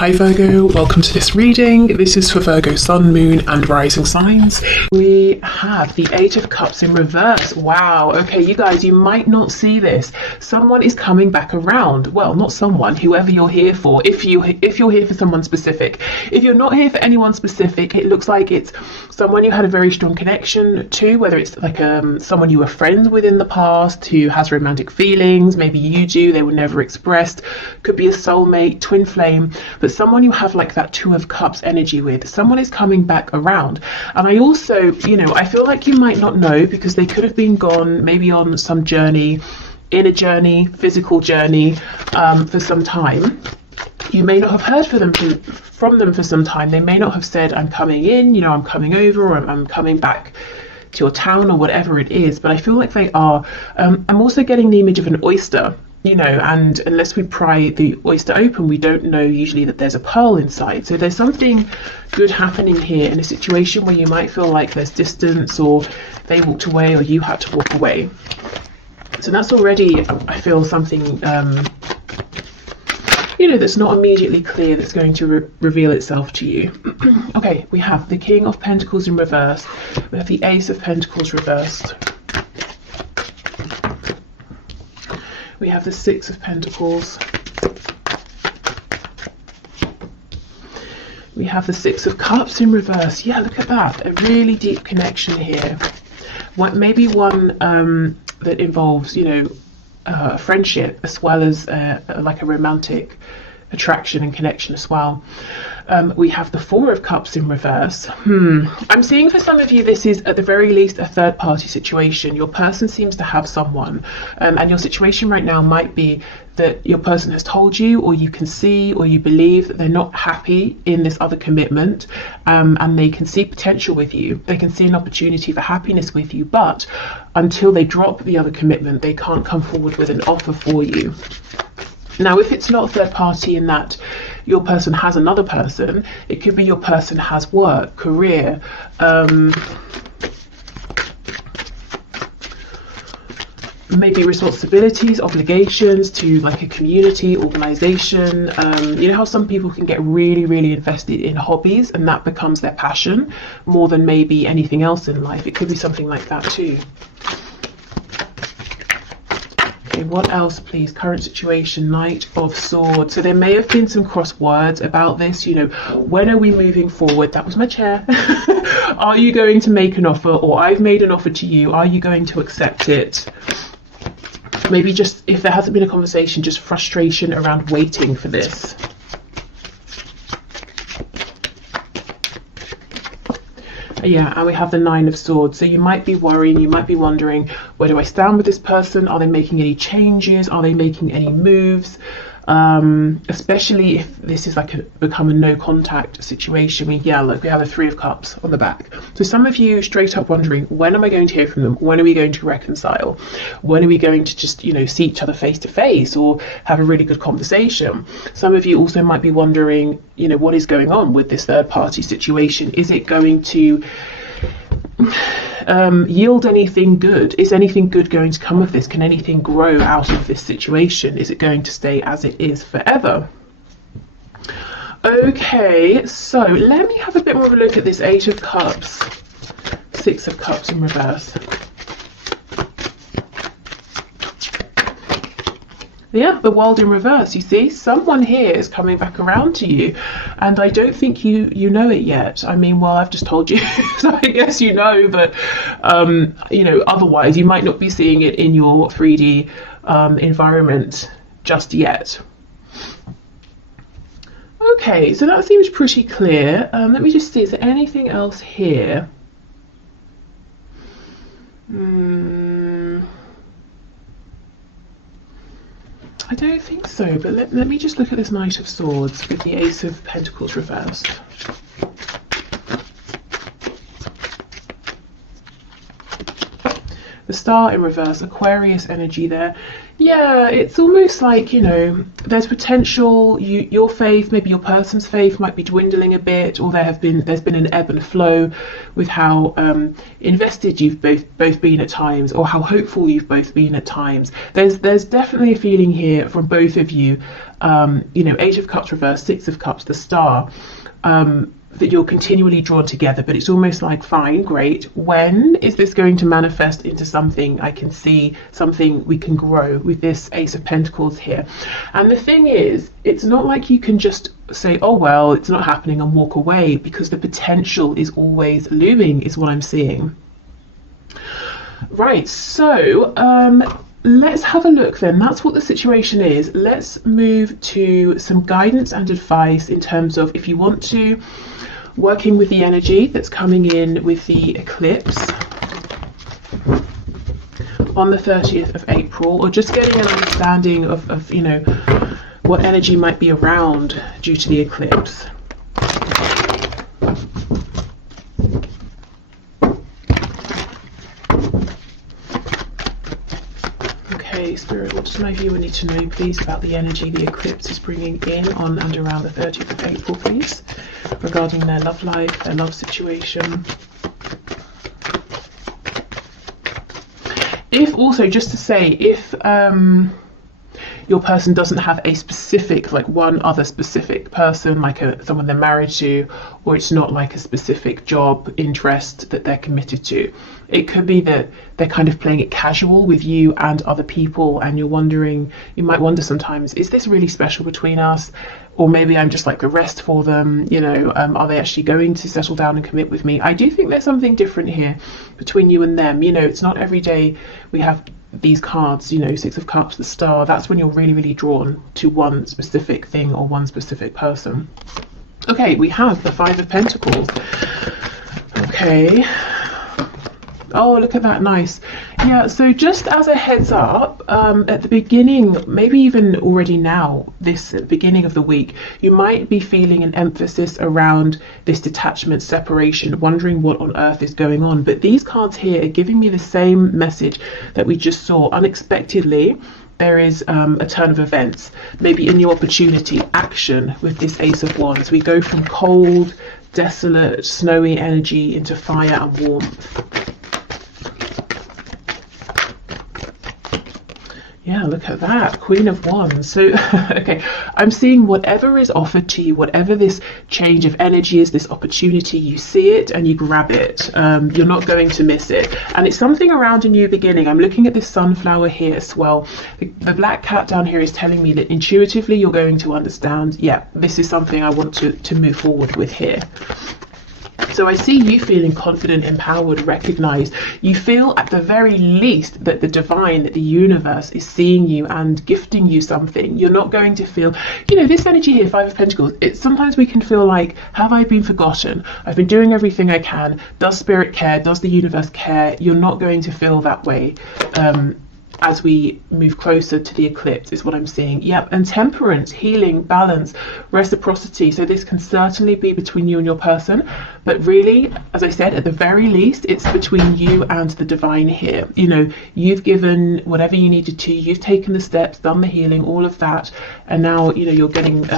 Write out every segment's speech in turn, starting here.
Hi Virgo, welcome to this reading. This is for Virgo Sun, Moon and Rising signs. We have the Eight of Cups in reverse. Wow, okay, you guys, you might not see this. Someone is coming back around. Well, not someone, whoever you're here for. If you're here for someone specific. If you're not here for anyone specific, it looks like it's someone you had a very strong connection to, whether it's like someone you were friends with in the past who has romantic feelings. Maybe you do, they were never expressed. Could be a soulmate, twin flame, but someone you have like that Two of Cups energy with. Someone is coming back around. And I also, I feel like you might not know, because they could have been gone maybe on some journey, inner journey, physical journey, for some time. You may not have heard from them for some time. They may not have said, I'm coming in, I'm coming over, or I'm coming back to your town, or whatever it is. But I feel like they are. I'm also getting the image of an oyster. And unless we pry the oyster open, we don't know usually that there's a pearl inside. So there's something good happening here in a situation where you might feel like there's distance, or they walked away, or you had to walk away. So that's already, I feel, something, that's not immediately clear, that's going to reveal itself to you. Okay, we have the King of Pentacles in reverse. We have the Ace of Pentacles reversed. We have the Six of Pentacles. We have the Six of Cups in reverse. Yeah, look at that. A really deep connection here. Maybe one that involves, friendship, as well as like a romantic attraction and connection as well. We have the Four of Cups in reverse. I'm seeing for some of you this is at the very least a third party situation. Your person seems to have someone, and your situation right now might be that your person has told you, or you can see, or you believe that they're not happy in this other commitment, and they can see potential with you. They can see an opportunity for happiness with you, but until they drop the other commitment, they can't come forward with an offer for you. Now, if it's not third party in that your person has another person, it could be your person has work, career, maybe responsibilities, obligations to like a community, organization. You know how some people can get really, really invested in hobbies, and that becomes their passion more than maybe anything else in life. It could be something like that too. Okay, what else, please? Current situation, Knight of Swords. So there may have been some cross words about this. When are we moving forward? That was my chair. Are you going to make an offer, or I've made an offer to you? Are you going to accept it? Maybe just, if there hasn't been a conversation, just frustration around waiting for this. Yeah, and we have the Nine of Swords. So you might be worrying, you might be wondering, where do I stand with this person? Are they making any changes? Are they making any moves? Especially if this is like become a no contact situation. We have a Three of Cups on the back. So some of you straight up wondering, when am I going to hear from them? When are we going to reconcile? When are we going to just, see each other face to face, or have a really good conversation? Some of you also might be wondering, what is going on with this third party situation? Is it going to yield anything good? Is anything good going to come of this? Can anything grow out of this situation? Is it going to stay as it is forever? Okay, so let me have a bit more of a look at this Eight of Cups, Six of Cups in reverse. Yeah, the World in reverse. You see, someone here is coming back around to you, and I don't think you know it yet. I mean, well, I've just told you, so I guess you know, but otherwise you might not be seeing it in your 3D environment just yet. Okay, so that seems pretty clear. Let me just see, is there anything else here? I don't think so, but let me just look at this Knight of Swords with the Ace of Pentacles reversed. The Star in reverse, Aquarius energy there. Yeah, it's almost like, there's potential, your faith, maybe your person's faith might be dwindling a bit, or there's been an ebb and flow with how invested you've both been at times, or how hopeful you've both been at times. There's definitely a feeling here from both of you Age of Cups reverse, Six of Cups, the Star, that you're continually drawn together, but it's almost like, fine, great, when is this going to manifest into something I can see, something we can grow with this Ace of Pentacles here? And the thing is, it's not like you can just say, oh well, it's not happening, and walk away, because the potential is always looming, is what I'm seeing. Right, so let's have a look then. That's what the situation is. Let's move to some guidance and advice in terms of, if you want to, working with the energy that's coming in with the eclipse on the 30th of April, or just getting an understanding of what energy might be around due to the eclipse. Spirit, what does my viewer need to know, please, about the energy the eclipse is bringing in on and around the 30th of April, please, regarding their love life, their love situation? If also, just to say, if your person doesn't have a specific, like one other specific person, like someone they're married to, or it's not like a specific job interest that they're committed to, it could be that they're kind of playing it casual with you and other people, and you might wonder sometimes, is this really special between us? Or maybe I'm just like the rest for them, are they actually going to settle down and commit with me? I do think there's something different here between you and them. It's not every day we have these cards, Six of Cups, the Star. That's when you're really, really drawn to one specific thing or one specific person. Okay, we have the Five of Pentacles. Okay. Oh, look at that, nice. Yeah, so just as a heads up, at the beginning, maybe even already now, this beginning of the week, you might be feeling an emphasis around this detachment, separation, wondering what on earth is going on. But these cards here are giving me the same message that we just saw. Unexpectedly, there is a turn of events, maybe a new opportunity, action with this Ace of Wands. We go from cold, desolate, snowy energy into fire and warmth. Yeah, look at that, Queen of Wands. So, okay, I'm seeing whatever is offered to you, whatever this change of energy is, this opportunity, you see it and you grab it. You're not going to miss it. And it's something around a new beginning. I'm looking at this sunflower here as well. The black cat down here is telling me that intuitively you're going to understand, yeah, this is something I want to move forward with here. So I see you feeling confident, empowered, recognized. You feel at the very least that the divine, that the universe is seeing you and gifting you something. You're not going to feel, this energy here, Five of Pentacles, sometimes we can feel like, have I been forgotten? I've been doing everything I can. Does Spirit care? Does the universe care? You're not going to feel that way. As we move closer to the eclipse is what I'm seeing. Yep, and temperance, healing, balance, reciprocity. So this can certainly be between you and your person, but really, as I said, at the very least, it's between you and the divine here. You've given whatever you needed to, you've taken the steps, done the healing, all of that, and now, you're getting,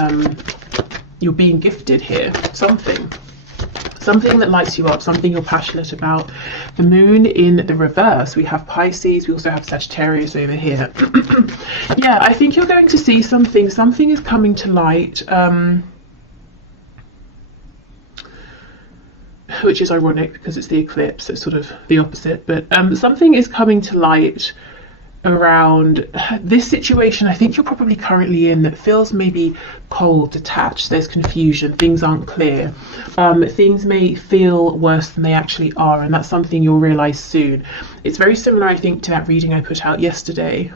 you're being gifted here, something that lights you up, something you're passionate about. The moon in the reverse, we have Pisces, we also have Sagittarius over here. Yeah, I think you're going to see something is coming to light, which is ironic because it's the eclipse, it's sort of the opposite, but something is coming to light around this situation I think you're probably currently in that feels maybe cold, detached, there's confusion, things aren't clear, things may feel worse than they actually are, and that's something you'll realize soon. It's very similar, I think, to that reading I put out yesterday,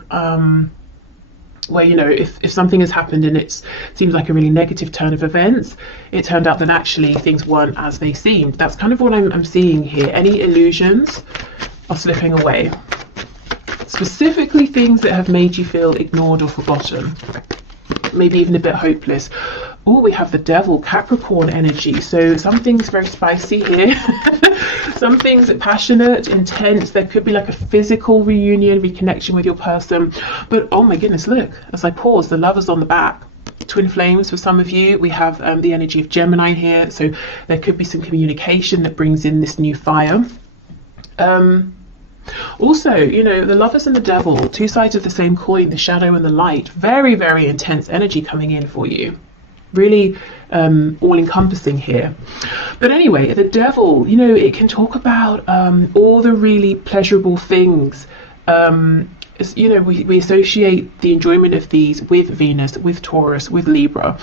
where if something has happened and it seems like a really negative turn of events, it turned out that actually things weren't as they seemed. That's kind of what I'm seeing here. Any illusions are slipping away. Specifically things that have made you feel ignored or forgotten, maybe even a bit hopeless. Oh, we have the Devil, Capricorn energy. So something's very spicy here. Something's passionate, intense. There could be like a physical reunion, reconnection with your person. But oh my goodness, look, as I pause, the Lover's on the back. Twin flames for some of you. We have the energy of Gemini here. So there could be some communication that brings in this new fire. Also, you know, the Lovers and the Devil, two sides of the same coin, the shadow and the light. Very, very intense energy coming in for you. Really all-encompassing here. But anyway, the Devil, you know, it can talk about all the really pleasurable things. You know, we associate the enjoyment of these with Venus, with Taurus, with Libra.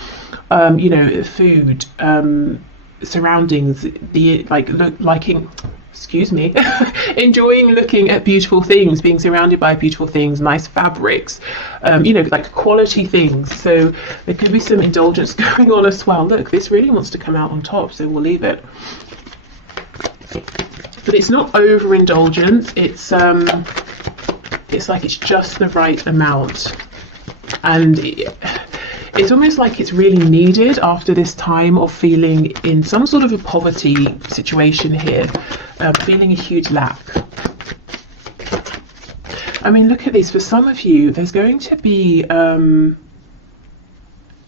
You know, food, surroundings, the liking, excuse me, enjoying looking at beautiful things, being surrounded by beautiful things, nice fabrics, you know, like quality things. So there could be some indulgence going on as well. Look, this really wants to come out on top, so we'll leave it. But it's not overindulgence. It's like it's just the right amount, and it's almost like it's really needed after this time of feeling in some sort of a poverty situation here, feeling a huge lack. I mean, look at this. For some of you, there's going to be an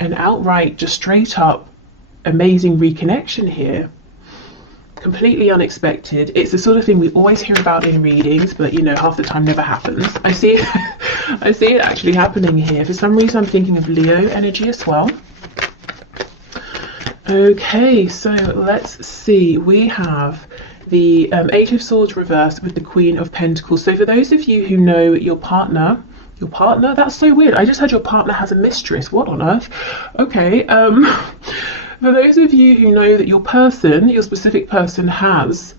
outright, just straight up amazing reconnection here. Completely unexpected. It's the sort of thing we always hear about in readings, but you know, half the time never happens. I see it I see it actually happening here. For some reason I'm thinking of Leo energy as well. Okay, so let's see. We have the Eight of Swords reversed with the Queen of Pentacles. So for those of you who know your partner, that's so weird. I just heard your partner has a mistress. What on earth? Okay, for those of you who know that your specific person has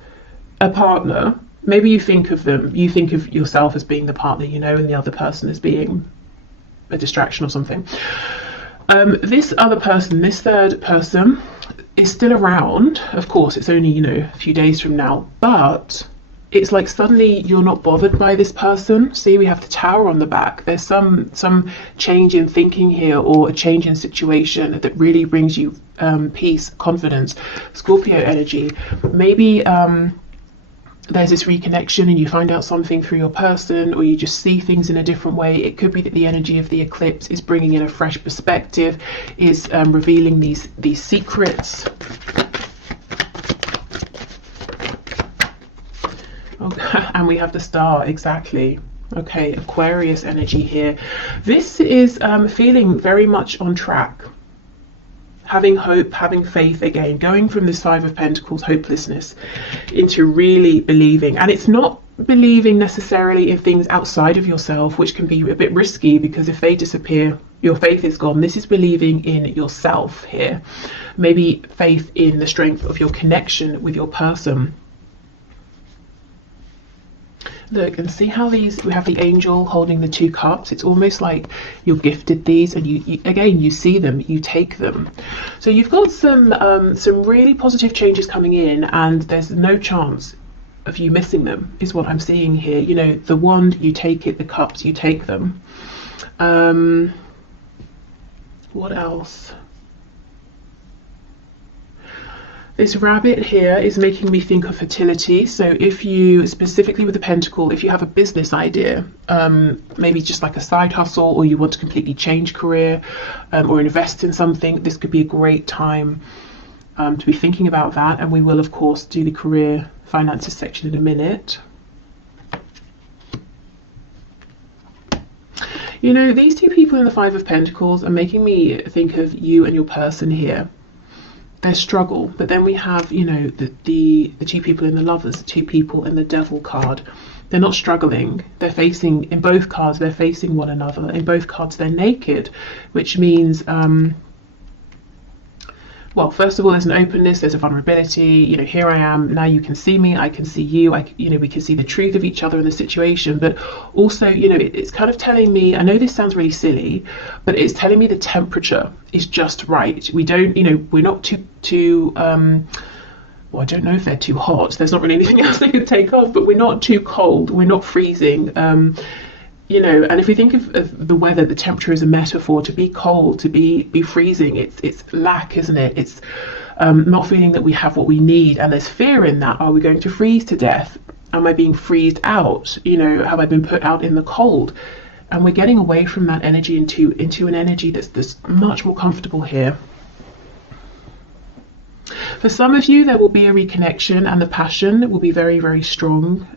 a partner, maybe you think of yourself as being the partner, you know, and the other person as being a distraction or something. This other person, this third person, is still around. Of course, it's only, you know, a few days from now, but it's like suddenly you're not bothered by this person. See, we have the Tower on the back. There's some change in thinking here, or a change in situation that really brings you peace, confidence. Scorpio energy. Maybe there's this reconnection and you find out something through your person, or you just see things in a different way. It could be that the energy of the eclipse is bringing in a fresh perspective, is revealing these secrets. Okay, and we have the Star, exactly. Okay, Aquarius energy here. This is feeling very much on track. Having hope, having faith again, going from this Five of Pentacles, hopelessness, into really believing. And it's not believing necessarily in things outside of yourself, which can be a bit risky, because if they disappear, your faith is gone. This is believing in yourself here. Maybe faith in the strength of your connection with your person. Look and see how we have the angel holding the two cups. It's almost like you're gifted these, and you again, you see them, you take them. So you've got some really positive changes coming in, and there's no chance of you missing them, is what I'm seeing here. You know, the wand, you take it, the cups, you take them. What else? This rabbit here is making me think of fertility. So if you, specifically with the pentacle, if you have a business idea, maybe just like a side hustle, or you want to completely change career, or invest in something, this could be a great time to be thinking about that. And we will, of course, do the career finances section in a minute. You know, these two people in the Five of Pentacles are making me think of you and your person here. Their struggle, but then we have, you know, the two people in the Lovers, the two people in the Devil card. They're not struggling. They're facing, in both cards, they're facing one another. In both cards, they're naked, which means, well, first of all, there's an openness, there's a vulnerability. You know, here I am, now you can see me, I can see you, you know, we can see the truth of each other in the situation. But also, you know, it's kind of telling me, I know this sounds really silly, but it's telling me the temperature is just right. We don't, you know, we're not too well, I don't know if they're too hot. There's not really anything else they could take off, but we're not too cold, we're not freezing. You know, and if we think of the weather, the temperature is a metaphor. To be cold, to be freezing, it's lack, isn't it? It's not feeling that we have what we need, and there's fear in that. Are we going to freeze to death? Am I being freezed out? You know, have I been put out in the cold? And we're getting away from that energy into an energy that's much more comfortable here. For some of you, there will be a reconnection, and the passion will be very, very strong.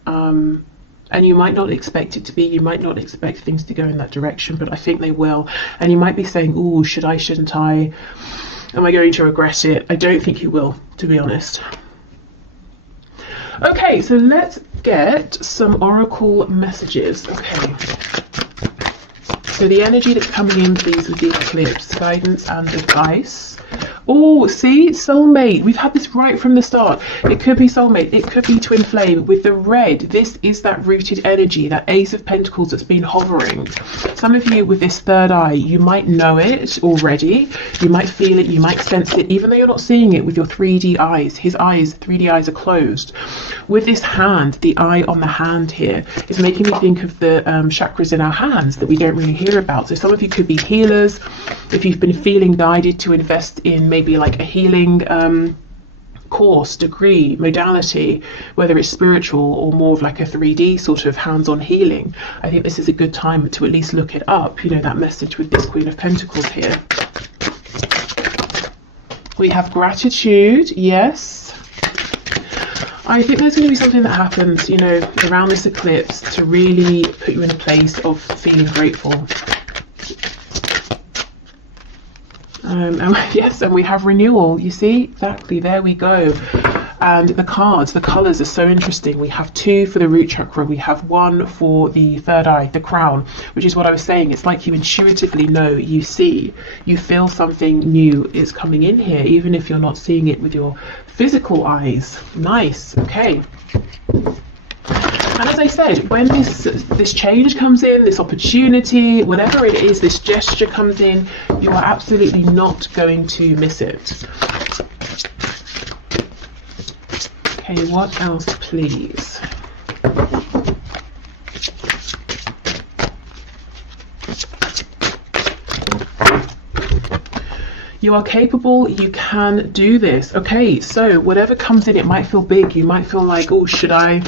And you might not expect it to be, you might not expect things to go in that direction, but I think they will. And you might be saying, oh, should I, shouldn't I? Am I going to regret it? I don't think you will, to be honest. Okay, so let's get some oracle messages. Okay. So the energy that's coming in, please, with the eclipse, guidance and advice. Oh, see, soulmate. We've had this right from the start. It could be soulmate. It could be twin flame. With the red, this is that rooted energy, that Ace of Pentacles that's been hovering. Some of you with this third eye, you might know it already. You might feel it. You might sense it, even though you're not seeing it with your 3D eyes. His eyes, 3D eyes, are closed. With this hand, the eye on the hand here is making me think of the chakras in our hands that we don't really hear about. So some of you could be healers. If you've been feeling guided to invest in maybe like a healing course, degree, modality, whether it's spiritual or more of like a 3D sort of hands-on healing, I think this is a good time to at least look it up. You know, that message with this Queen of Pentacles here. We have gratitude, yes. I think there's going to be something that happens, you know, around this eclipse to really put you in a place of feeling grateful. Yes, and we have renewal. You see, exactly, there we go. And the cards, the colors are so interesting. We have 2 for the root chakra. We have 1 for the third eye, the crown, which is what I was saying. It's like you intuitively know, you see, you feel something new is coming in here, even if you're not seeing it with your physical eyes. Nice. Okay. And as I said, when this change comes in, this opportunity, whatever it is, this gesture comes in, you are absolutely not going to miss it. Okay, what else, please? You are capable, you can do this. Okay, so whatever comes in, it might feel big. You might feel like, oh, should I?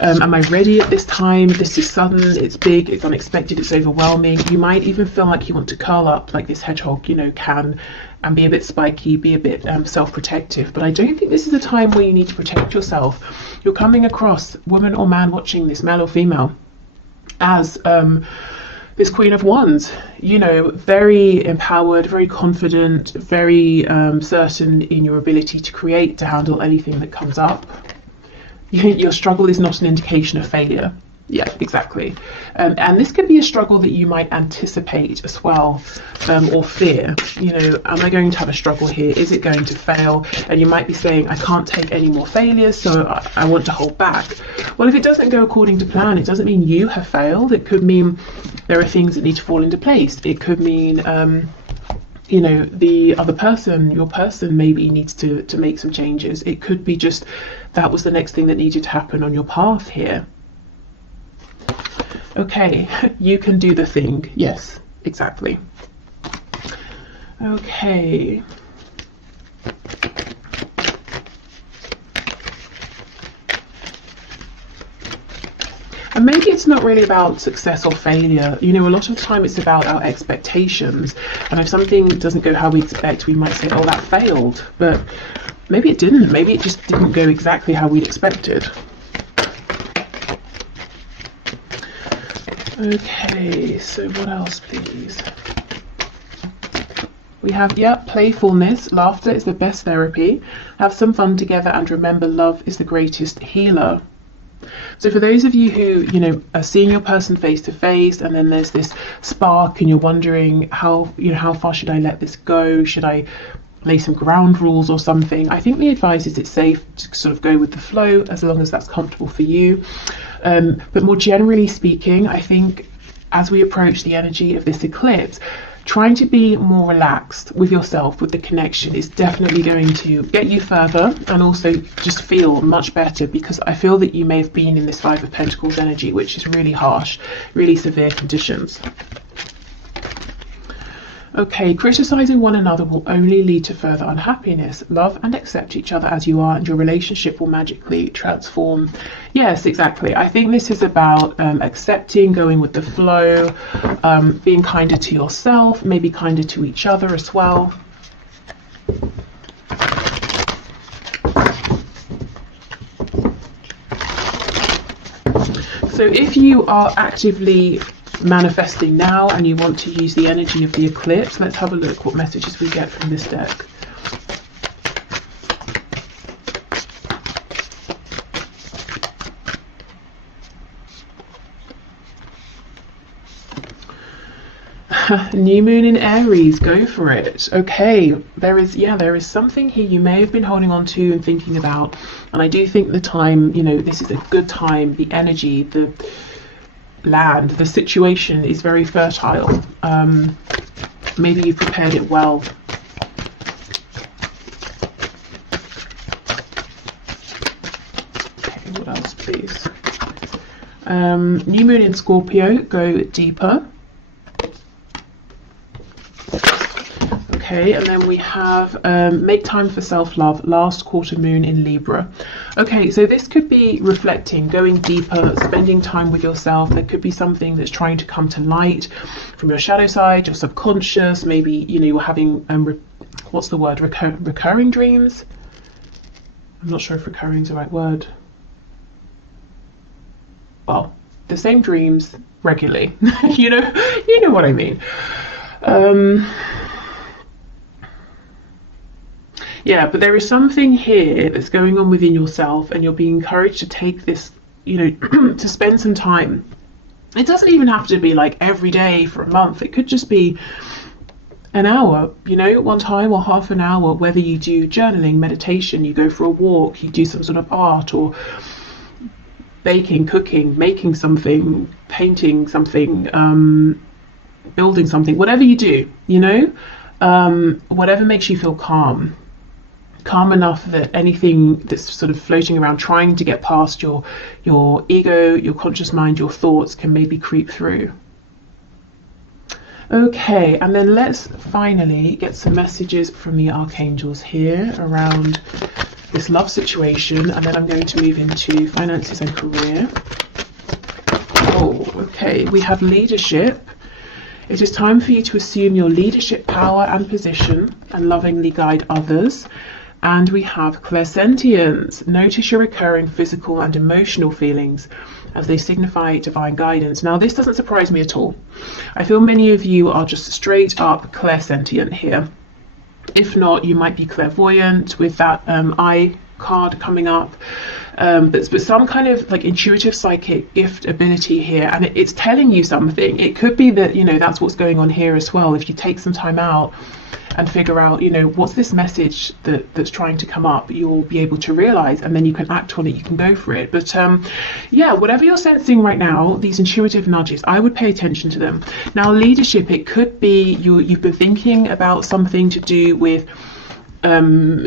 Am I ready at this time? This is sudden, it's big, it's unexpected, it's overwhelming. You might even feel like you want to curl up like this hedgehog, you know, can, and be a bit spiky, be a bit self-protective. But I don't think this is a time where you need to protect yourself. You're coming across, woman or man watching this, male or female, as this Queen of Wands, you know, very empowered, very confident, very certain in your ability to create, to handle anything that comes up. Your struggle is not an indication of failure. Yeah, exactly. And this could be a struggle that you might anticipate as well, or fear. You know, am I going to have a struggle here? Is it going to fail? And you might be saying, I can't take any more failures, so I want to hold back. Well, if it doesn't go according to plan, it doesn't mean you have failed. It could mean there are things that need to fall into place. It could mean you know, the other person, your person, maybe needs to make some changes. It could be just that was the next thing that needed to happen on your path here. Okay, you can do the thing. Yes, exactly. Okay. And maybe it's not really about success or failure. You know, a lot of the time it's about our expectations. And if something doesn't go how we expect, we might say, oh, that failed. But maybe it didn't. Maybe it just didn't go exactly how we'd expected. Okay, so what else, please? We have, playfulness. Laughter is the best therapy. Have some fun together and remember, love is the greatest healer. So for those of you who, you know, are seeing your person face to face, and then there's this spark and you're wondering how far should I let this go? Should I lay some ground rules or something? I think the advice is it's safe to sort of go with the flow as long as that's comfortable for you. But more generally speaking, I think as we approach the energy of this eclipse, trying to be more relaxed with yourself, with the connection, is definitely going to get you further and also just feel much better, because I feel that you may have been in this Five of Pentacles energy, which is really harsh, really severe conditions. Okay, criticizing one another will only lead to further unhappiness. Love and accept each other as you are, and your relationship will magically transform. Yes, exactly. I think this is about accepting, going with the flow, being kinder to yourself, maybe kinder to each other as well. So So if you are actively manifesting now and you want to use the energy of the eclipse, let's have a look what messages we get from this deck. New moon in Aries, go for it. Okay, there is something here you may have been holding on to and thinking about, and I do think the time, this is a good time. The energy, the land, the situation is very fertile. Maybe you prepared it well. Okay, what else, please? New moon in Scorpio, go deeper. Okay, and then we have make time for self-love, last quarter moon in Libra. Okay, so this could be reflecting, going deeper, spending time with yourself. There could be something that's trying to come to light from your shadow side, your subconscious. Maybe, you're having, what's the word, recurring dreams? I'm not sure if recurring is the right word. Well, the same dreams regularly. you know what I mean. Yeah, but there is something here that's going on within yourself, and you're being encouraged to take this, to spend some time. It doesn't even have to be like every day for a month. It could just be an hour, one time, or half an hour, whether you do journaling, meditation, you go for a walk, you do some sort of art, or baking, cooking, making something, painting something, building something, whatever you do, whatever makes you feel calm enough that anything that's sort of floating around trying to get past your ego, your conscious mind, your thoughts can maybe creep through. Okay, and then let's finally get some messages from the archangels here around this love situation, and then I'm going to move into finances and career. Oh, okay, we have leadership. It is time for you to assume your leadership power and position and lovingly guide others. And we have clairsentience. Notice your recurring physical and emotional feelings as they signify divine guidance. Now, this doesn't surprise me at all. I feel many of you are just straight up clairsentient here. If not, you might be clairvoyant with that eye card coming up. But some kind of like intuitive psychic gift ability here, and it's telling you something. It could be that, that's what's going on here as well. If you take some time out and figure out, what's this message that's trying to come up, you'll be able to realize, and then you can act on it, you can go for it. But yeah, whatever you're sensing right now, these intuitive nudges, I would pay attention to them. Now, leadership, it could be you've been thinking about something to do with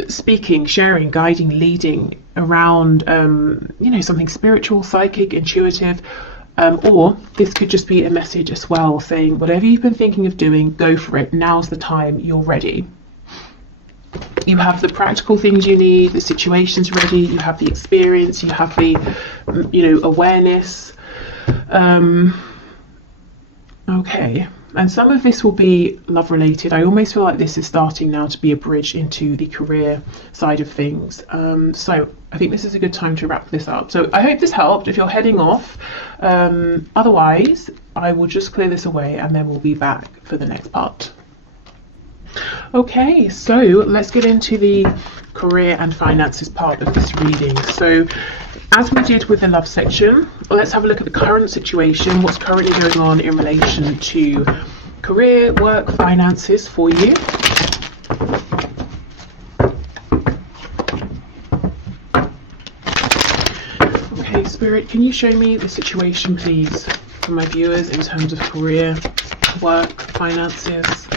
speaking, sharing, guiding, leading around, something spiritual, psychic, intuitive. Or this could just be a message as well, saying whatever you've been thinking of doing, go for it. Now's the time, you're ready. You have the practical things you need, the situation's ready, you have the experience, you have the, awareness. Okay. And some of this will be love related. I almost feel like this is starting now to be a bridge into the career side of things. So I think this is a good time to wrap this up. So I hope this helped if you're heading off. Otherwise, I will just clear this away and then we'll be back for the next part. Okay, so let's get into the career and finances part of this reading. So as we did with the love section, let's have a look at the current situation, what's currently going on in relation to career, work, finances for you. Okay, Spirit, can you show me the situation, please, for my viewers in terms of career, work, finances?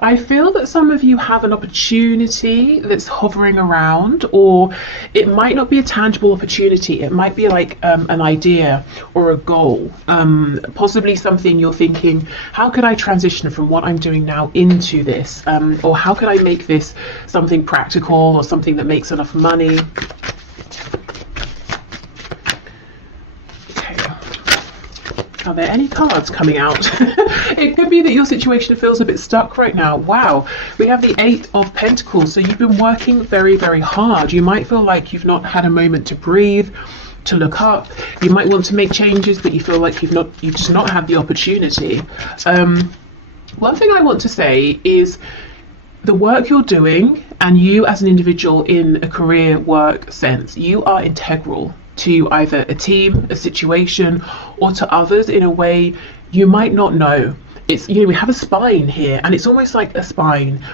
I feel that some of you have an opportunity that's hovering around, or it might not be a tangible opportunity. It might be like an idea or a goal, possibly something you're thinking, how could I transition from what I'm doing now into this? Or how could I make this something practical or something that makes enough money? Are there any cards coming out? It could be that your situation feels a bit stuck right now. Wow, we have the 8 of Pentacles. So you've been working very, very hard. You might feel like you've not had a moment to breathe, to look up. You might want to make changes, but you feel like you've just not had the opportunity. One thing I want to say is the work you're doing, and you as an individual in a career work sense, you are integral to either a team, a situation, or to others in a way you might not know. It's, we have a spine here, and it's almost like a spine.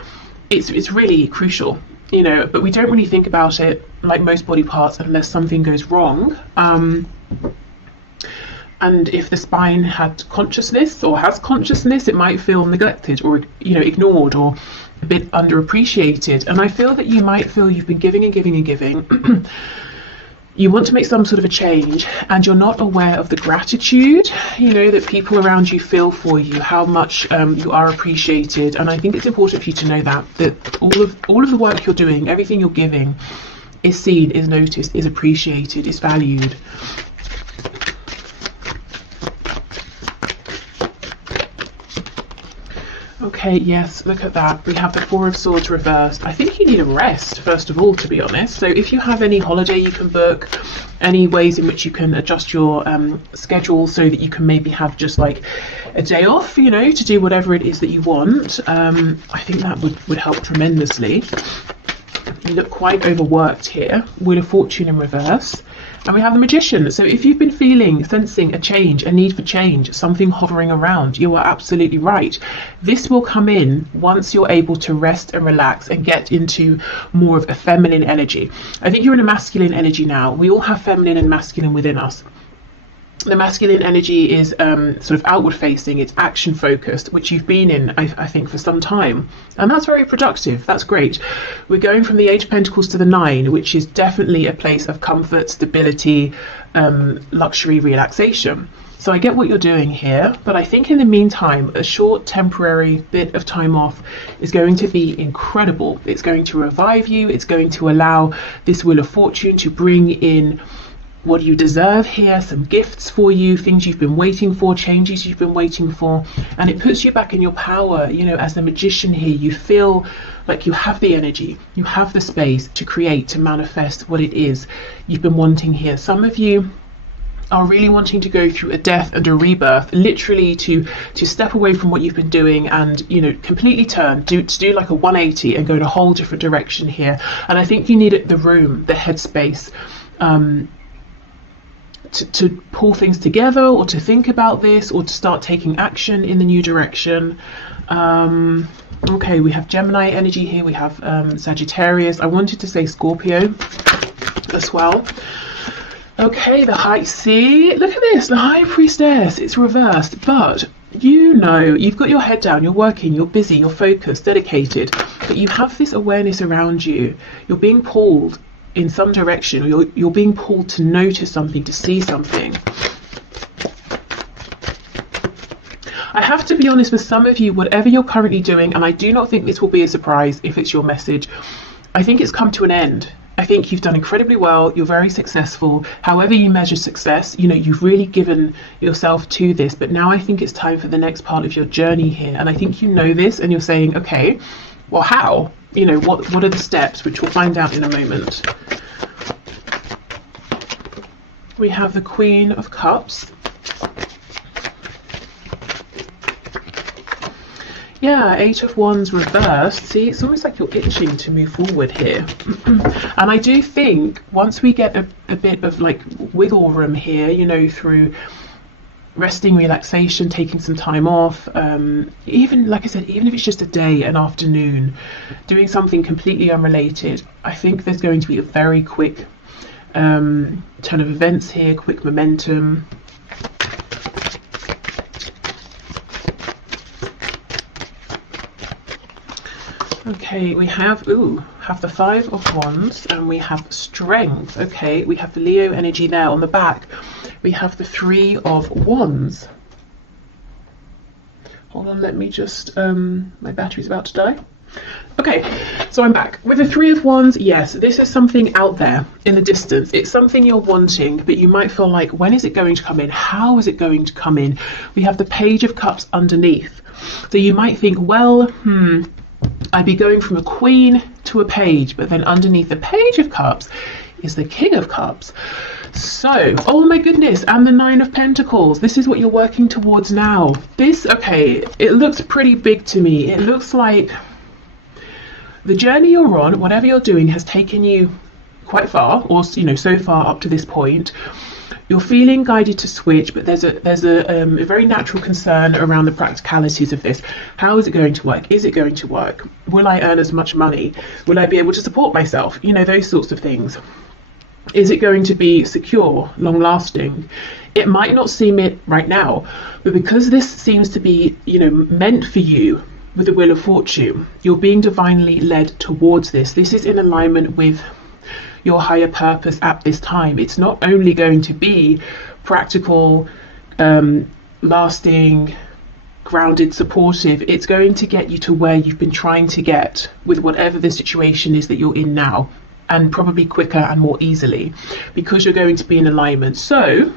It's really crucial, but we don't really think about it like most body parts unless something goes wrong. And if the spine had consciousness or has consciousness, it might feel neglected or ignored or a bit underappreciated. And I feel that you might feel you've been giving and giving and giving. You want to make some sort of a change, and you're not aware of the gratitude, that people around you feel for you, how much you are appreciated. And I think it's important for you to know that all of the work you're doing, everything you're giving, is seen, is noticed, is appreciated, is valued. Okay, yes, look at that. We have the 4 of Swords reversed. I think you need a rest, first of all, to be honest. So if you have any holiday you can book, any ways in which you can adjust your schedule so that you can maybe have just like a day off, to do whatever it is that you want, I think that would help tremendously. You look quite overworked here. Wheel of Fortune in reverse. And we have the Magician. So if you've been sensing a change, a need for change, something hovering around, you are absolutely right. This will come in once you're able to rest and relax and get into more of a feminine energy. I think you're in a masculine energy now. We all have feminine and masculine within us. The masculine energy is sort of outward facing, it's action focused, which you've been in, I think, for some time. And that's very productive, that's great. We're going from the 8 of Pentacles to the 9, which is definitely a place of comfort, stability, luxury, relaxation. So I get what you're doing here, but I think in the meantime, a short temporary bit of time off is going to be incredible. It's going to revive you, it's going to allow this Wheel of Fortune to bring in what you deserve here, some gifts for you, things you've been waiting for, changes you've been waiting for, and it puts you back in your power. As the Magician here, you feel like you have the energy, you have the space to create, to manifest what it is you've been wanting here. Some of you are really wanting to go through a death and a rebirth, literally to step away from what you've been doing and completely turn, to do like a 180 and go in a whole different direction here. And I think you need the room, the headspace, to pull things together, or to think about this, or to start taking action in the new direction. Okay, we have Gemini energy here, we have Sagittarius. I wanted to say Scorpio as well. Okay, the High Sea. Look at this, the High Priestess. It's reversed, but you've got your head down, you're working, you're busy, you're focused, dedicated, but you have this awareness around you. You're being pulled in some direction, or you're being pulled to notice something, to see something. I have to be honest with some of you, whatever you're currently doing, and I do not think this will be a surprise if it's your message, I think it's come to an end. I think you've done incredibly well, you're very successful. However you measure success, you've really given yourself to this, but now I think it's time for the next part of your journey here. And I think this, and you're saying, okay, well, how? What are the steps, which we'll find out in a moment. We have the Queen of Cups. Yeah, 8 of Wands reversed. See, it's almost like you're itching to move forward here. And I do think once we get a bit of like wiggle room here, through resting, relaxation, taking some time off, even like I said, even if it's just a day, an afternoon, doing something completely unrelated, I think there's going to be a very quick turn of events here, quick momentum. Okay, we have the 5 of Wands, and we have Strength. Okay, we have the Leo energy there on the back. We have the 3 of Wands. Hold on, let me just, my battery's about to die. Okay, so I'm back. With the Three of Wands, yes, this is something out there in the distance. It's something you're wanting, but you might feel like, when is it going to come in? How is it going to come in? We have the Page of Cups underneath. So you might think, well, I'd be going from a Queen to a Page, but then underneath the Page of Cups is the King of Cups. So, oh my goodness, and the Nine of Pentacles. This is what you're working towards now. This, okay, it looks pretty big to me. It looks like the journey you're on, whatever you're doing, has taken you quite far, or so far up to this point. You're feeling guided to switch, but there's a very natural concern around the practicalities of this. How is it going to work? Is it going to work? Will I earn as much money? Will I be able to support myself? Those sorts of things. Is it going to be secure, long lasting? It might not seem it right now, but because this seems to be, meant for you, with the Wheel of Fortune, you're being divinely led towards this. This is in alignment with your higher purpose at this time. It's not only going to be practical, lasting, grounded, supportive. It's going to get you to where you've been trying to get with whatever the situation is that you're in now, and probably quicker and more easily, because you're going to be in alignment. So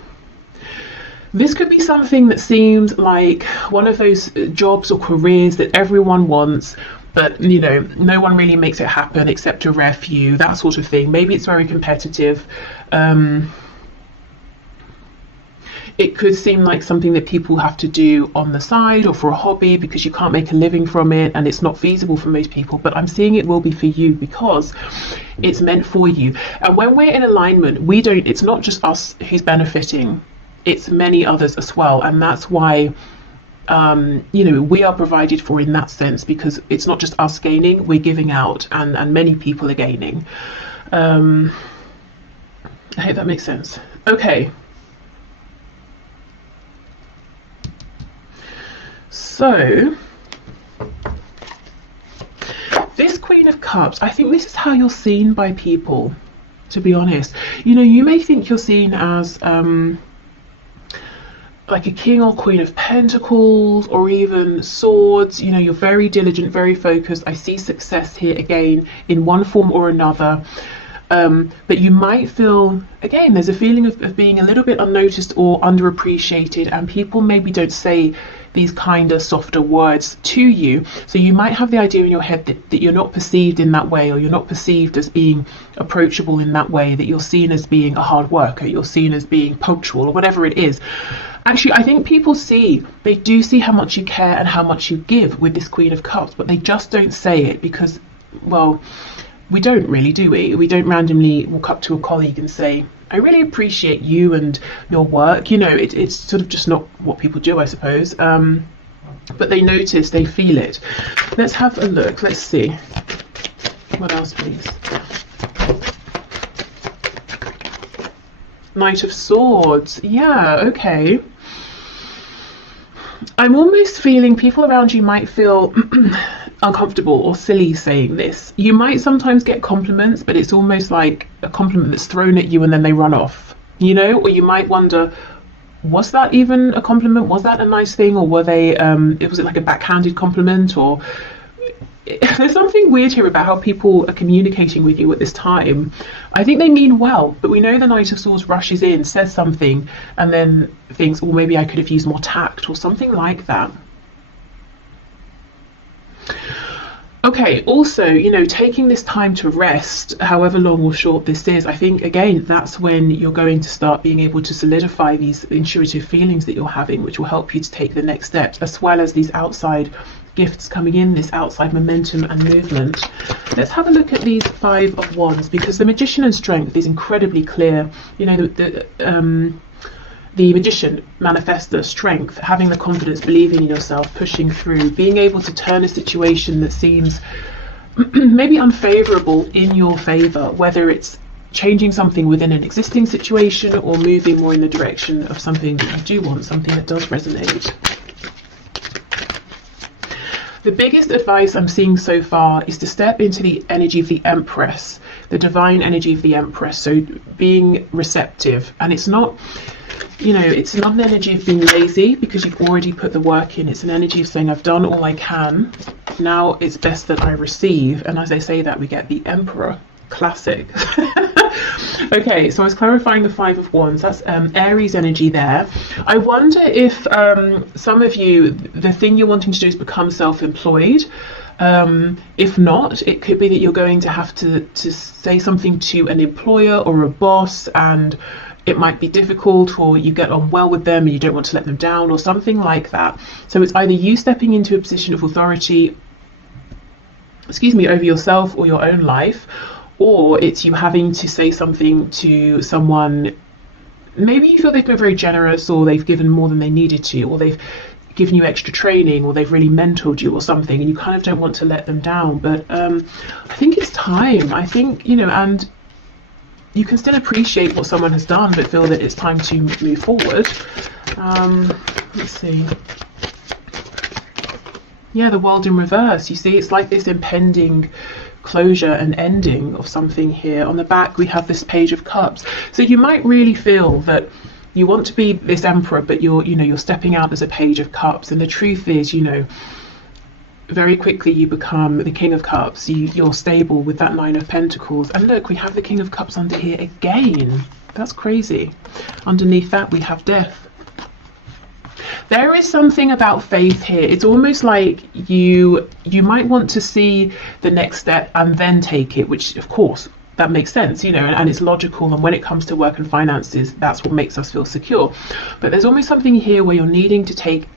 this could be something that seems like one of those jobs or careers that everyone wants, but no one really makes it happen except a rare few, that sort of thing. Maybe it's very competitive. It could seem like something that people have to do on the side or for a hobby, because you can't make a living from it and it's not feasible for most people. But I'm seeing it will be for you because it's meant for you. And when we're in alignment, it's not just us who's benefiting. It's many others as well, and that's why we are provided for in that sense, because it's not just us gaining, we're giving out, and many people are gaining. I hope that makes sense. Okay, so this Queen of Cups, I think this is how you're seen by people, to be honest. You may think you're seen as like a King or Queen of Pentacles, or even Swords. You're very diligent, very focused. I see success here again in one form or another. But you might feel, again, there's a feeling of being a little bit unnoticed or underappreciated, and people maybe don't say these kinder, softer words to you. So you might have the idea in your head that you're not perceived in that way, or you're not perceived as being approachable in that way, that you're seen as being a hard worker, you're seen as being punctual, or whatever it is. Actually, I think people they do see how much you care and how much you give with this Queen of Cups, but they just don't say it because, well, we don't really, do we? We don't randomly walk up to a colleague and say, I really appreciate you and your work. It's sort of just not what people do, I suppose. But they notice, they feel it. Let's have a look. Let's see. What else, please? Knight of Swords. Yeah, okay. I'm almost feeling people around you might feel uncomfortable or silly saying this. You might sometimes get compliments, but it's almost like a compliment that's thrown at you and then they run off, or you might wonder, was that even a compliment? Was that a nice thing? Or was it like a backhanded compliment? Or there's something weird here about how people are communicating with you at this time. I think they mean well, but we know the Knight of Swords rushes in, says something, and then thinks, well, maybe I could have used more tact or something like that. Okay, also, taking this time to rest, however long or short this is, I think, again, that's when you're going to start being able to solidify these intuitive feelings that you're having, which will help you to take the next steps, as well as these outside gifts coming in, this outside momentum and movement. Let's have a look at these Five of Wands, because the Magician and Strength is incredibly clear. The Magician manifests the strength, having the confidence, believing in yourself, pushing through, being able to turn a situation that seems maybe unfavorable in your favor, whether it's changing something within an existing situation or moving more in the direction of something that you do want, something that does resonate. The biggest advice I'm seeing so far is to step into the energy of the Empress, the divine energy of the Empress. So being receptive, and it's not an energy of being lazy because you've already put the work in. It's an energy of saying, I've done all I can. now it's best that I receive. And as I say that, we get the Emperor. Classic. Okay, so I was clarifying the Five of Wands. That's Aries energy there. I wonder if some of you, the thing you're wanting to do is become self-employed. If not, it could be that you're going to have to say something to an employer or a boss, and it might be difficult, or you get on well with them and you don't want to let them down, or something like that. So it's either you stepping into a position of authority, over yourself or your own life, or it's you having to say something to someone. Maybe you feel they've been very generous, or they've given more than they needed to, or they've given you extra training, or they've really mentored you or something, and you kind of don't want to let them down. But I think it's time. I think, and you can still appreciate what someone has done, but feel that it's time to move forward. Let's see. Yeah, the World in reverse. You see, it's like this impending closure and ending of something here. On the back, we have this Page of Cups. So you might really feel that you want to be this Emperor, but you're stepping out as a Page of Cups. And the truth is, very quickly you become the King of Cups. You're stable with that Nine of Pentacles. And look, we have the King of Cups under here again. That's crazy. Underneath that, we have Death. There is something about faith here. It's almost like you might want to see the next step and then take it, which of course that makes sense, and it's logical. And when it comes to work and finances, that's what makes us feel secure. But there's almost something here where you're needing to take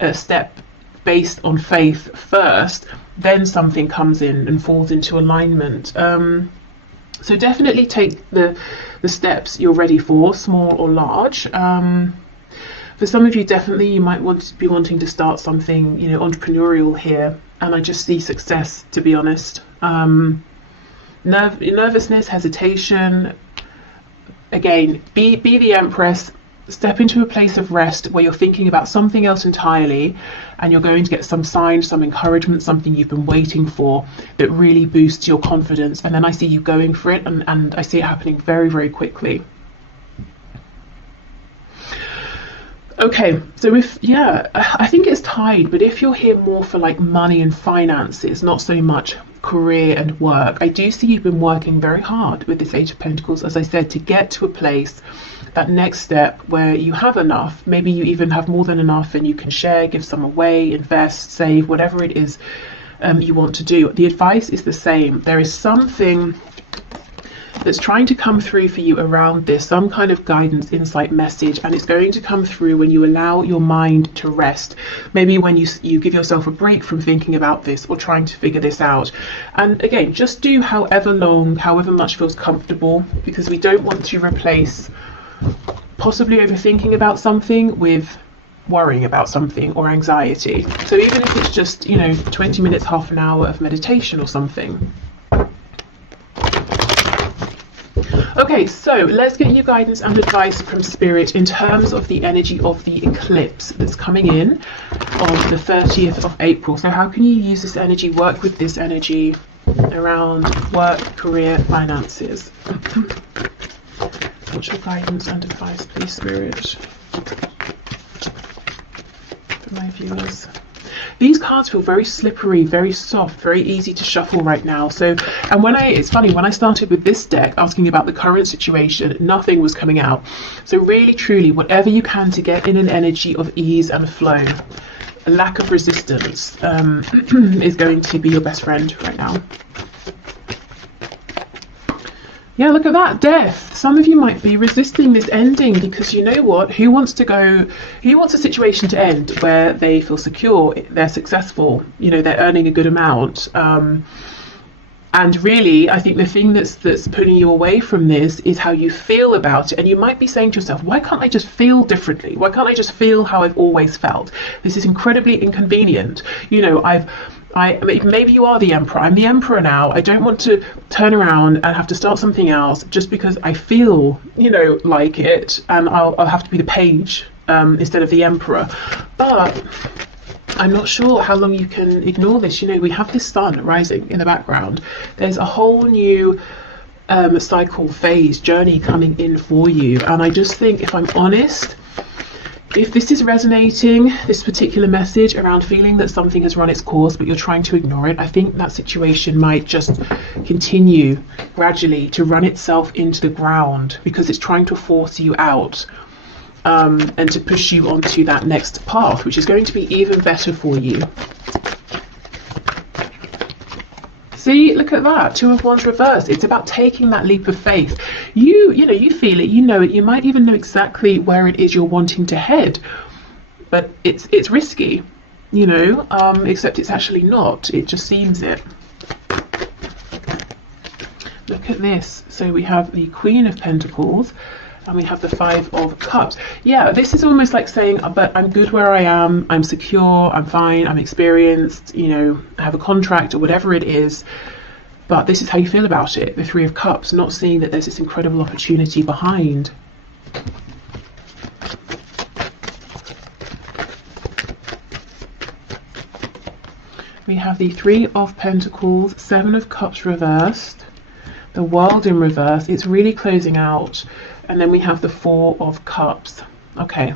a step based on faith first, then something comes in and falls into alignment. So definitely take the steps you're ready for, small or large. For some of you, definitely you might be wanting to start something, entrepreneurial here. And I just see success, to be honest. Nervousness, hesitation. Again, be the Empress. Step into a place of rest where you're thinking about something else entirely, and you're going to get some signs, some encouragement, something you've been waiting for that really boosts your confidence. And then I see you going for it, and I see it happening very, very quickly. Okay, so I think it's tied, but if you're here more for like money and finances, not so much career and work, I do see you've been working very hard with this Eight of Pentacles, as I said, to get to a place, that next step where you have enough. Maybe you even have more than enough and you can share, give some away, invest, save, whatever it is you want to do. The advice is the same. There is something that's trying to come through for you around this, some kind of guidance, insight, message, and it's going to come through when you allow your mind to rest. Maybe when you give yourself a break from thinking about this or trying to figure this out. And again, just do however long, however much feels comfortable, because we don't want to replace possibly overthinking about something with worrying about something or anxiety. So even if it's just 20 minutes, half an hour of meditation or something. Okay, so let's get you guidance and advice from Spirit in terms of the energy of the eclipse that's coming in on the 30th of April. So how can you use this energy, work with this energy around work, career, finances? What's your guidance and advice, please, Spirit, for my viewers? These cards feel very slippery, very soft, very easy to shuffle right now. So, and it's funny, when I started with this deck asking about the current situation, nothing was coming out. So really, truly, whatever you can to get in an energy of ease and flow, a lack of resistance is going to be your best friend right now. Yeah, look at that, Death. Some of you might be resisting this ending because you know what? Who wants a situation to end where they feel secure, they're successful, they're earning a good amount. And really, I think the thing that's pulling you away from this is how you feel about it. And you might be saying to yourself, why can't I just feel differently? Why can't I just feel how I've always felt? This is incredibly inconvenient. Maybe you are the Emperor. I'm the Emperor now. I don't want to turn around and have to start something else just because I feel, like it, and I'll have to be the page instead of the Emperor. But I'm not sure how long you can ignore this. We have this sun rising in the background. There's a whole new cycle, phase, journey coming in for you. And I just think, if I'm honest, If this is resonating, this particular message around feeling that something has run its course but you're trying to ignore it, I think that situation might just continue gradually to run itself into the ground because it's trying to force you out, and to push you onto that next path, which is going to be even better for you. See, look at that, 2 of Wands reversed. It's about taking that leap of faith. You know, you feel it, you know it, you might even know exactly where it is you're wanting to head, but it's risky, you know, except it's actually not. It just seems it. Look at this. So we have the Queen of Pentacles and we have the 5 of Cups. Yeah, this is almost like saying, but I'm good where I am, I'm secure, I'm fine, I'm experienced, you know, I have a contract or whatever it is, but this is how you feel about it. The 3 of Cups, not seeing that there's this incredible opportunity behind. We have the 3 of Pentacles, 7 of Cups reversed, the World in reverse. It's really closing out. And then we have the 4 of Cups. Okay.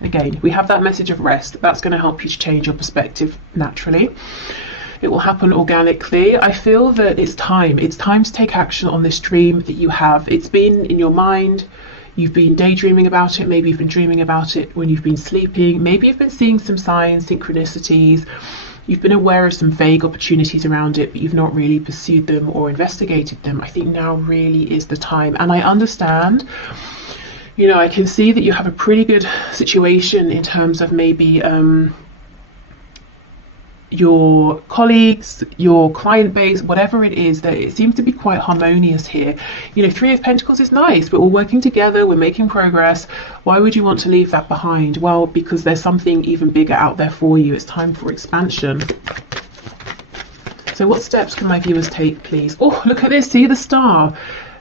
Again, we have that message of rest. That's going to help you to change your perspective naturally. It will happen organically. I feel that it's time. It's time to take action on this dream that you have. It's been in your mind. You've been daydreaming about it. Maybe you've been dreaming about it when you've been sleeping. Maybe you've been seeing some signs, synchronicities. You've been aware of some vague opportunities around it, but you've not really pursued them or investigated them. I think now really is the time. And I understand, you know, I can see that you have a pretty good situation in terms of maybe your colleagues, your client base, whatever it is, that it seems to be quite harmonious here. You know, 3 of Pentacles is nice, but we're working together, we're making progress. Why would you want to leave that behind? Well, because there's something even bigger out there for you. It's time for expansion. So what steps can my viewers take, please? Oh, look at this, see the star.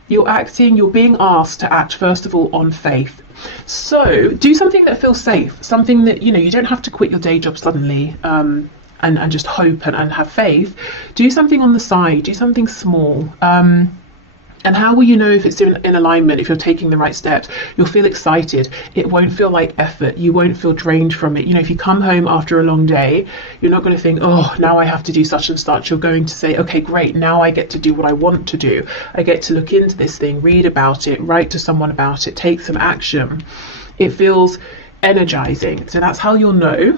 You're being asked to act, first of all, on faith. So do something that feels safe, something that, you know, you don't have to quit your day job suddenly, and just hope and have faith. Do something on the side, do something small. And how will you know if it's in alignment, if you're taking the right steps? You'll feel excited. It won't feel like effort. You won't feel drained from it. You know, if you come home after a long day, you're not going to think, oh, now I have to do such and such. You're going to say, okay, great, now I get to do what I want to do. I get to look into this thing, read about it, write to someone about it, take some action. It feels energizing. So that's how you'll know.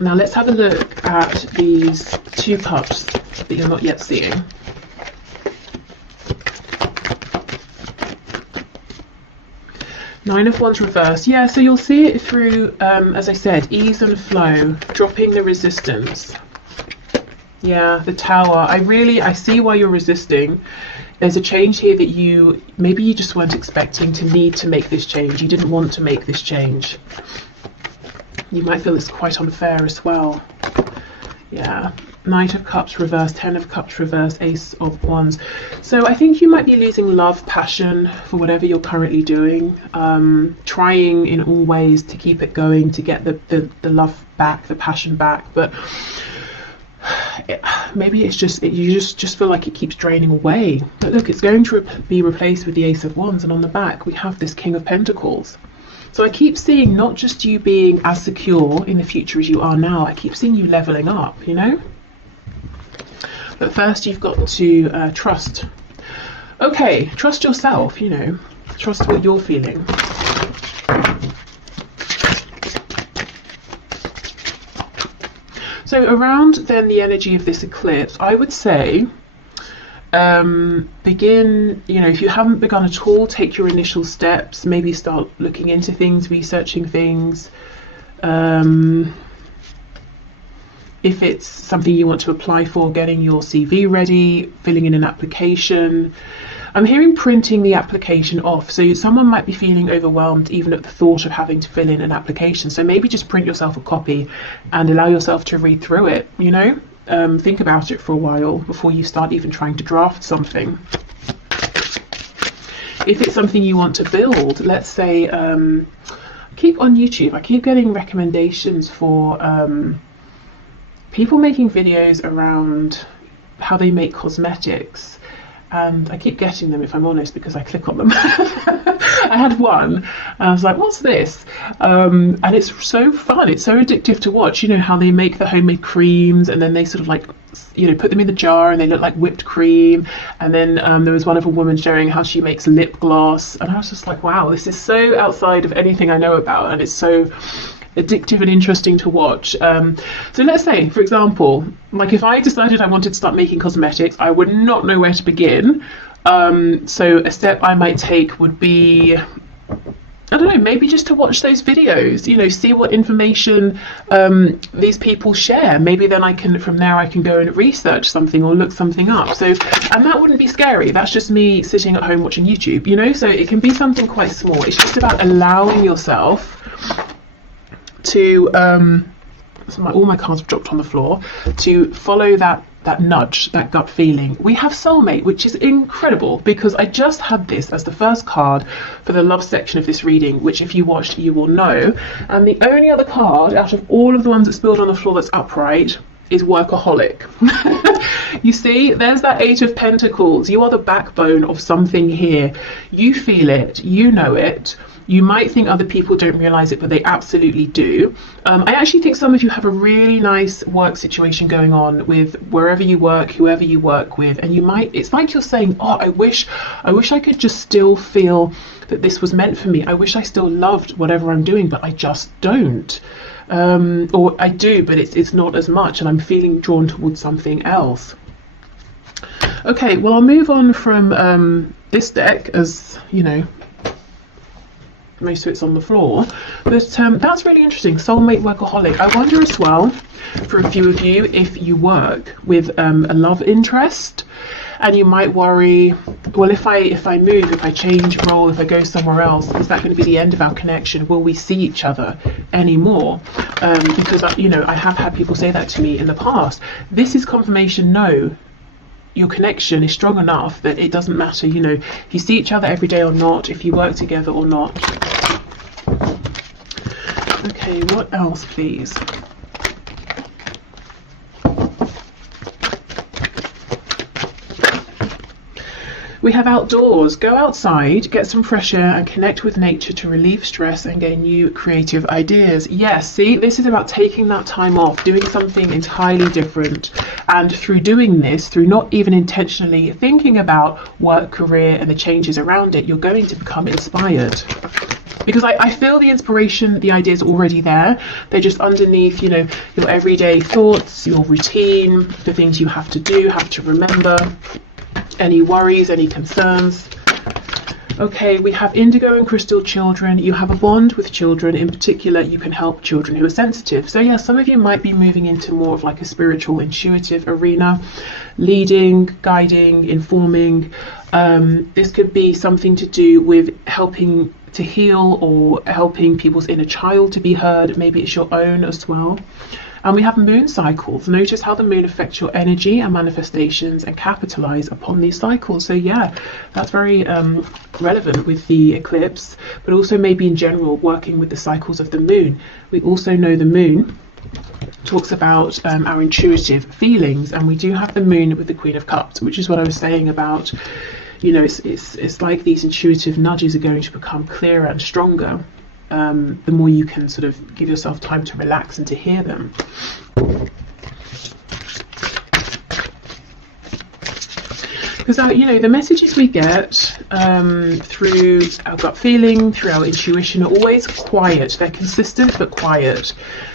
Now let's have a look at these 2 cups that you're not yet seeing. Nine of Wands reversed. Yeah, so you'll see it through, as I said, ease and flow, dropping the resistance. Yeah, the Tower. I see why you're resisting. There's a change here that maybe you just weren't expecting to need to make this change. You didn't want to make this change. You might feel it's quite unfair as well. Yeah, Knight of Cups reversed, 10 of Cups reversed, Ace of Wands. So I think you might be losing love, passion for whatever you're currently doing. Trying in all ways to keep it going, to get the love back, the passion back. But maybe it's just, you just feel like it keeps draining away. But look, it's going to be replaced with the Ace of Wands. And on the back, we have this King of Pentacles. So I keep seeing not just you being as secure in the future as you are now, I keep seeing you leveling up, you know? But first you've got to trust. Okay, trust yourself, you know, trust what you're feeling. So around then the energy of this eclipse, I would say, begin, you know, if you haven't begun at all, take your initial steps, maybe start looking into things, researching things. If it's something you want to apply for, getting your CV ready, filling in an application. I'm hearing printing the application off. So someone might be feeling overwhelmed even at the thought of having to fill in an application. So maybe just print yourself a copy and allow yourself to read through it, you know? Think about it for a while before you start even trying to draft something. If it's something you want to build, let's say, keep on YouTube, I keep getting recommendations for people making videos around how they make cosmetics. And I keep getting them, if I'm honest, because I click on them. I had one and I was like, what's this? And it's so fun, it's so addictive to watch. You know how they make the homemade creams and then they sort of like, you know, put them in the jar and they look like whipped cream. And then there was one of a woman showing how she makes lip gloss, and I was just like, wow, this is so outside of anything I know about, and it's so addictive and interesting to watch. So let's say, for example, like if I decided I wanted to start making cosmetics, I would not know where to begin. So a step I might take would be, I don't know, maybe just to watch those videos, you know, see what information these people share. Maybe then I can, from there I can go and research something or look something up. So, and that wouldn't be scary. That's just me sitting at home watching YouTube, you know, so it can be something quite small. It's just about allowing yourself to, all my cards have dropped on the floor, to follow that nudge, that gut feeling. We have soulmate, which is incredible because I just had this as the first card for the love section of this reading, which if you watched you will know. And the only other card out of all of the ones that spilled on the floor that's upright is workaholic. You see, there's that Eight of Pentacles. You are the backbone of something here. You feel it, you know it. You might think other people don't realize it, but they absolutely do. I actually think some of you have a really nice work situation going on with wherever you work, whoever you work with, and you might, it's like you're saying, oh, I wish I could just still feel that this was meant for me. I wish I still loved whatever I'm doing, but I just don't. Or I do, but it's not as much, and I'm feeling drawn towards something else. Okay, well, I'll move on from this deck, as you know, most of it's on the floor, but that's really interesting. Soulmate, workaholic. I wonder as well, for a few of you, if you work with a love interest, and you might worry, well, if I move, if I change role, if I go somewhere else, is that going to be the end of our connection? Will we see each other anymore? Because you know, I have had people say that to me in the past. This is confirmation. No, your connection is strong enough that it doesn't matter, you know, if you see each other every day or not, if you work together or not. Okay, what else, please? We have outdoors. Go outside, get some fresh air and connect with nature to relieve stress and gain new creative ideas. Yes, see, this is about taking that time off, doing something entirely different. And through doing this, through not even intentionally thinking about work, career and the changes around it, you're going to become inspired. Because I feel the inspiration, the ideas already there. They're just underneath, you know, your everyday thoughts, your routine, the things you have to do, have to remember. Any worries, any concerns. Okay, we have indigo and crystal children. You have a bond with children. In particular, you can help children who are sensitive. So yeah, some of you might be moving into more of like a spiritual, intuitive arena, leading, guiding, informing. This could be something to do with helping to heal or helping people's inner child to be heard. Maybe it's your own as well. And we have moon cycles. Notice how the moon affects your energy and manifestations and capitalize upon these cycles. So yeah, that's very relevant with the eclipse, but also maybe in general working with the cycles of the moon. We also know the moon talks about our intuitive feelings, and we do have the moon with the Queen of Cups, which is what I was saying about, you know, it's like these intuitive nudges are going to become clearer and stronger. The more you can sort of give yourself time to relax and to hear them. Because you know, the messages we get through our gut feeling, through our intuition, are always quiet. They're consistent but quiet.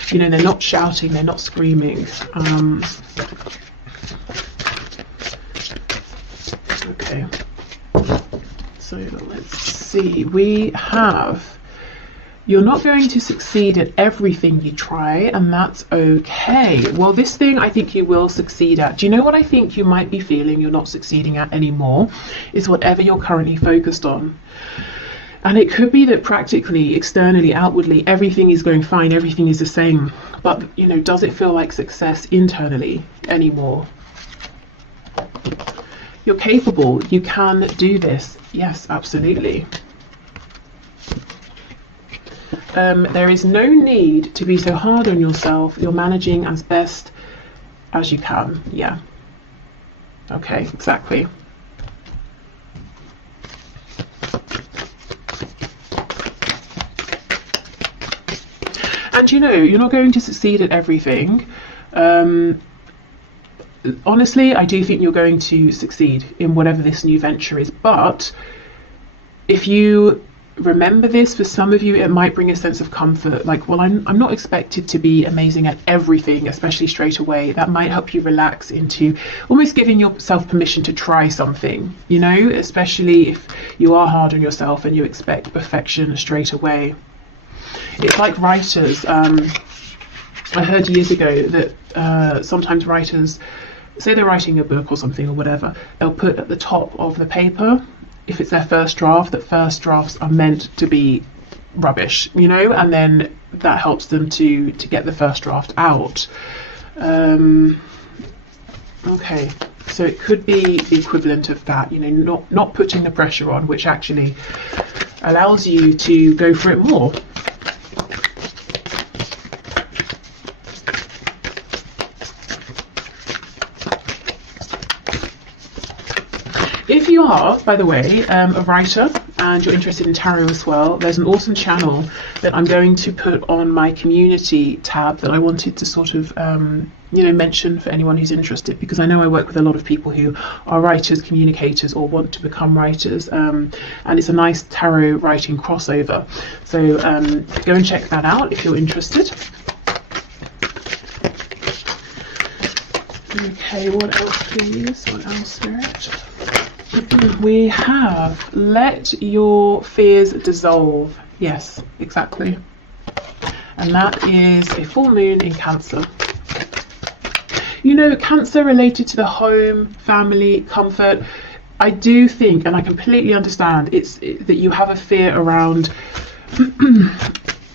You know, they're not shouting, they're not screaming. Okay, so let's see. We have, you're not going to succeed at everything you try, and that's okay. Well, this thing I think you will succeed at. Do you know what I think you might be feeling you're not succeeding at anymore? Is whatever you're currently focused on. And it could be that practically, externally, outwardly, everything is going fine, everything is the same. But, you know, does it feel like success internally anymore? You're capable. You can do this. Yes, absolutely. There is no need to be so hard on yourself. You're managing as best as you can. Yeah. Okay, exactly. And you know, you're not going to succeed at everything. Honestly, I do think you're going to succeed in whatever this new venture is, but if you remember this, for some of you it might bring a sense of comfort, like, well, I'm not expected to be amazing at everything, especially straight away. That might help you relax into almost giving yourself permission to try something, you know, especially if you are hard on yourself and you expect perfection straight away. It's like writers. I heard years ago that sometimes writers, say they're writing a book or something or whatever, they'll put at the top of the paper, if it's their first draft, that first drafts are meant to be rubbish, you know, and then that helps them to get the first draft out. Okay, so it could be the equivalent of that, you know, not putting the pressure on, which actually allows you to go for it more. If you are, by the way, a writer and you're interested in tarot as well, there's an awesome channel that I'm going to put on my community tab that I wanted to sort of, you know, mention for anyone who's interested, because I know I work with a lot of people who are writers, communicators, or want to become writers, and it's a nice tarot writing crossover. So go and check that out if you're interested. Okay, what else please? What else, Spirit? We have let your fears dissolve. Yes, exactly. And that is a full moon in Cancer. You know, Cancer related to the home, family, comfort. I do think, and I completely understand, that you have a fear around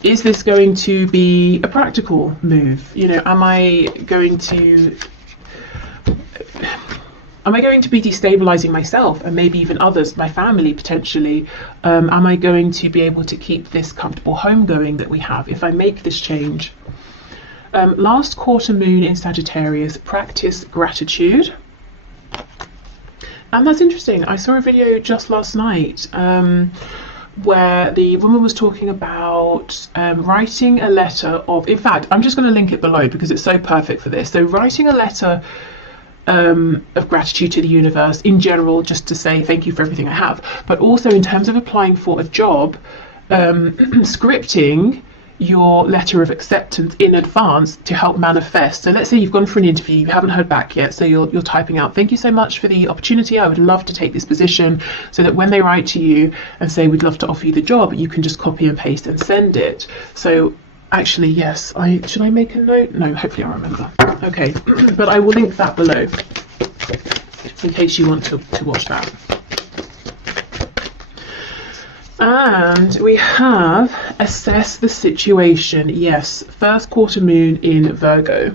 is this going to be a practical move? You know, am I going to be destabilizing myself and maybe even others, my family potentially? Am I going to be able to keep this comfortable home going that we have if I make this change? Last quarter moon in Sagittarius, practice gratitude. And that's interesting. I saw a video just last night where the woman was talking about writing a letter of, in fact, I'm just going to link it below because it's so perfect for this. So writing a letter of gratitude to the universe in general, just to say thank you for everything I have, but also in terms of applying for a job, scripting your letter of acceptance in advance to help manifest. So let's say you've gone for an interview, you haven't heard back yet, so you're typing out, thank you so much for the opportunity, I would love to take this position, so that when they write to you and say we'd love to offer you the job, you can just copy and paste and send it. So actually, yes, should I make a note? No, hopefully I'll remember. Okay, but I will link that below in case you want to watch that. And we have assess the situation. Yes, first quarter moon in Virgo.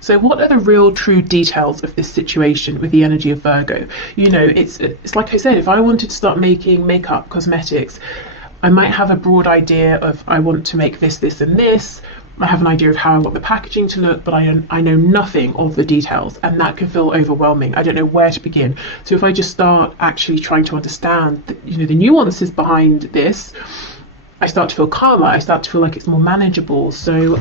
So what are the real true details of this situation with the energy of Virgo? You know, it's like I said, if I wanted to start making makeup, cosmetics, I might have a broad idea of I want to make this, this and this. I have an idea of how I want the packaging to look, but I know nothing of the details, and that can feel overwhelming. I don't know where to begin. So if I just start actually trying to understand the nuances behind this, I start to feel calmer. I start to feel like it's more manageable. So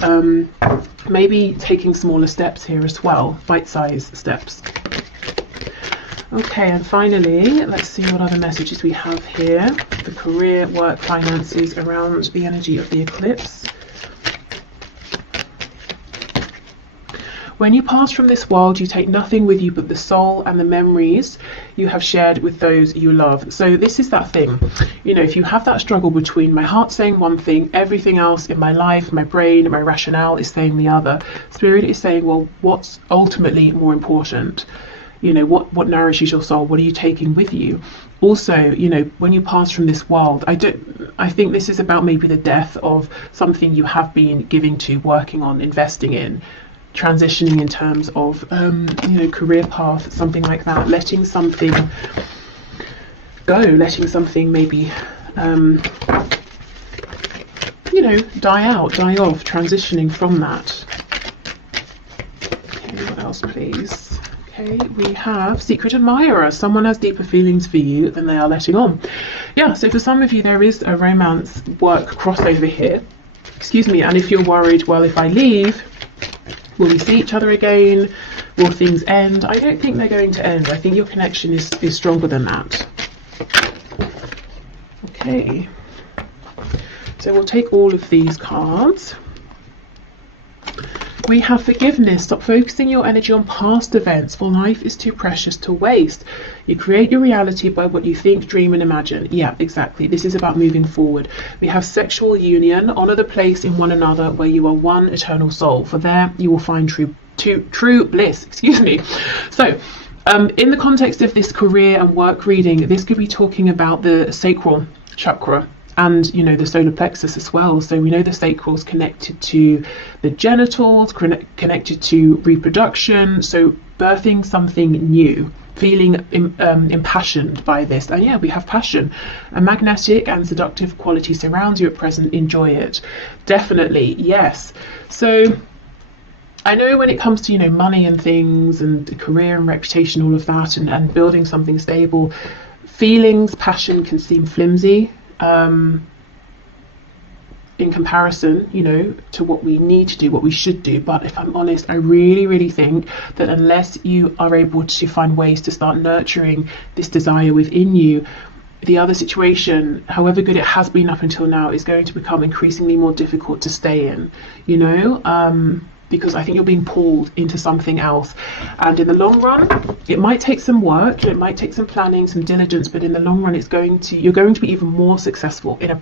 maybe taking smaller steps here as well, bite-sized steps. Okay, and finally, let's see what other messages we have here. The career, work, finances around the energy of the eclipse. When you pass from this world, you take nothing with you but the soul and the memories you have shared with those you love. So this is that thing, you know, if you have that struggle between my heart saying one thing, everything else in my life, my brain, my rationale is saying the other. Spirit is saying, well, what's ultimately more important? You know, what nourishes your soul? What are you taking with you? Also, you know, when you pass from this world, I think this is about maybe the death of something you have been giving to, working on, investing in, transitioning in terms of you know, career path, something like that, letting something go, letting something maybe you know, die out, die off, transitioning from that. Okay, what else please? Okay, we have secret admirer. Someone has deeper feelings for you than they are letting on. Yeah, so for some of you there is a romance work crossover here. excuse me, and if you're worried, well, if I leave, will we see each other again? Will things end? I don't think they're going to end. I think your connection is stronger than that. Okay. So we'll take all of these cards. We have forgiveness. Stop focusing your energy on past events, for life is too precious to waste. You create your reality by what you think, dream and imagine. Yeah, exactly. This is about moving forward. We have sexual union. Honor the place in one another where you are one eternal soul. For there you will find true bliss. Excuse me. So in the context of this career and work reading, this could be talking about the sacral chakra. And, you know, the solar plexus as well. So we know the sacral is connected to the genitals, connected to reproduction. So birthing something new, feeling impassioned by this. And yeah, we have passion. A magnetic and seductive quality surrounds you at present. Enjoy it. Definitely, yes. So I know when it comes to, you know, money and things and career and reputation, all of that, and building something stable, feelings, passion can seem flimsy. In comparison, you know, to what we need to do, what we should do. But if I'm honest, I really think that unless you are able to find ways to start nurturing this desire within you, the other situation, however good it has been up until now, is going to become increasingly more difficult to stay in, you know, because I think you're being pulled into something else. And in the long run, it might take some work, it might take some planning, some diligence, but in the long run, you're going to be even more successful in a